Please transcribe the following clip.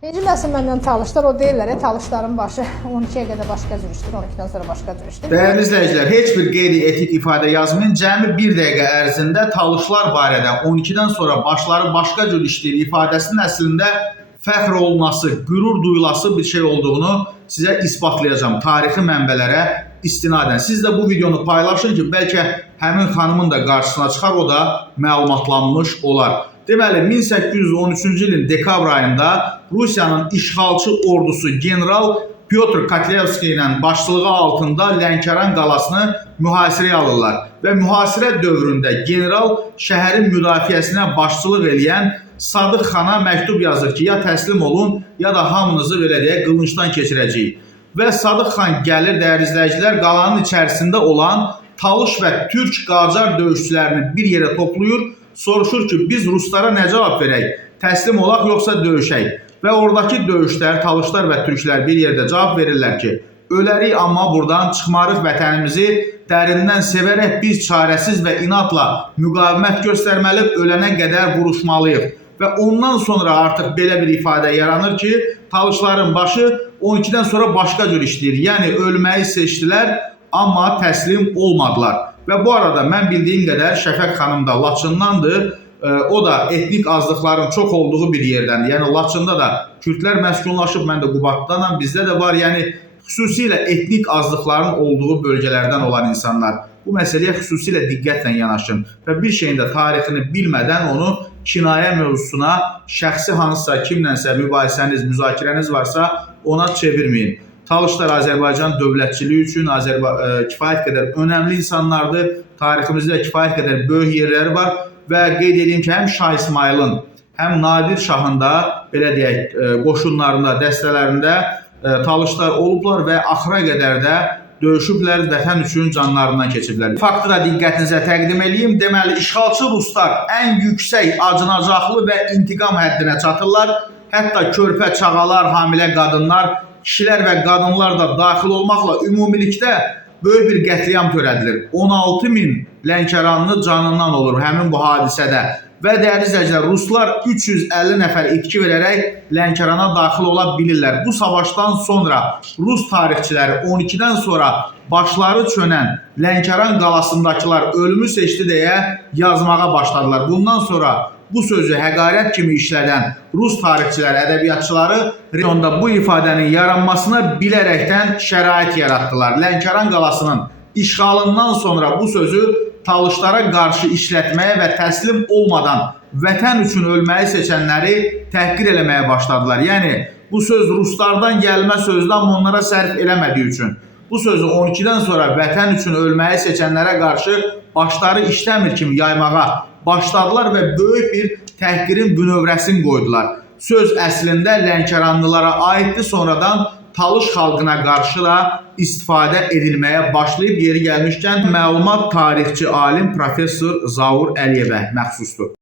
Birinci nəsil məndən talışlar, o deyirlər, talışların başı 12-yə qədər başqa cür işdir, 12-dən sonra başqa cür işdir. Dəyərli izləyicilər, heç bir qeyri-etik ifadə yazmayın. Cəmi 1 dəqiqə ərzində talışlar barədə 12-dən sonra başları başqa cür işləyir ifadəsinin əslində fəxr olunması, qürur duyulası bir şey olduğunu sizə isbatlayacağım tarixi mənbələrə istinadən. Siz də bu videonu paylaşın ki, bəlkə həmin xanımın da qarşısına çıxar, o da məlumatlanmış olar. Deməli, 1813-cü ilin dekabr ayında Rusiyanın işğalçı ordusu general Pyotr Kotlevski ilə başçılığı altında Lənkəran qalasını mühasirəyə alırlar və mühasirə dövründə general şəhərin müdafiəsinə başçılıq edən Sadıq xana məktub yazır ki, ya təslim olun, ya da hamınızı belə deyək, qılıncdan keçirəcəyik. Və Sadıq xan gəlir, dəyərli izləyicilər, qalanın içərisində olan Talış və Türk Qacar döyüşçülərini bir yerə toplayır, soruşur ki, biz Ruslara nə cavab verək, təslim olaq yoxsa döyüşək? Və oradakı döyüşlər, Talışlar və Türklər bir yerdə cavab verirlər ki, ölərik, amma buradan çıxmarıq vətənimizi dərindən sevərək biz çarəsiz və inatla müqavimət göstərməli, ölənə qədər vuruşmalıyıq. Və ondan sonra artıq belə bir ifadə yaranır ki, Talışların başı 12-dən sonra başqa cür işləyir. Yəni, ölməyi seçdilər, amma təslim olmadılar. Və bu arada mən bildiyim qədər Şəfəq xanım da Laçındandır. O da etnik azlıqların çox olduğu bir yerdəndir. Yəni Laçında da Kürdlər məskunlaşıb, mən də Qubaddanam, bizdə də var. Yəni xüsusilə etnik azlıqların olduğu bölgələrdən olan insanlar bu məsələyə xüsusilə diqqətlə yanaşın və bir şeyin də tarixini bilmədən onu kinayə mövzusuna, şəxsi hansısa kimlənsə mübahisəniz, müzakirəniz varsa ona çevirməyin. Talışlar Azərbaycan dövlətçiliyi üçün kifayət qədər önəmli insanlardır. Tariximizdə kifayət qədər böyük yerləri var və qeyd edeyim ki, həm Şah İsmailin, həm Nadir Şahın da belə deyək, qoşunlarında, dəstələrində Talışlar olublar və axıra qədər də döyüşüblər, vətən üçün canlarından keçiblər. Faktı da diqqətinizə təqdim edeyim. Deməli, işğalçı Ruslar ən yüksək acınacaqlı və intiqam həddinə çatırlar. Hətta körpə, çağalar, hamilə qadınlar, kişilər və qadınlar da daxil olmaqla ümumilikdə böyük bir qətliam törədilir. 16.000 Lənkəranlı canından olur həmin bu hadisədə. Və dəyərli izləyicilər, Ruslar 350 nəfər itki verərək Lənkərana daxil ola bilirlər. Bu savaşdan sonra Rus tarixçiləri 12-dən sonra başları çönən Lənkəran qalasındakılar ölümü seçdi deyə yazmağa başladılar. Bundan sonra bu sözü həqarət kimi işlədən Rus tarixçiləri, ədəbiyyatçıları regionda bu ifadənin yaranmasına bilərəkdən şərait yaratdılar. Lənkəran qalasının işğalından sonra bu sözü Talışlara qarşı işlətməyə və təslim olmadan vətən üçün ölməyi seçənləri təhqir eləməyə başladılar. Yəni, bu söz Ruslardan gəlmə sözdür, amma onlara sərf eləmədiyi üçün. Bu sözü 12-dən sonra vətən üçün ölməyi seçənlərə qarşı başları işləmir kimi yaymağa başladılar və böyük bir təhqirin bünövrəsini qoydular. Söz əslində Lənkəranlılara aiddir, sonradan Talış xalqına qarşı da istifadə edilməyə başlayıb, yeri gəlmişkən məlumat tarixçi alim professor Zaur Əliyevə məxsusdur.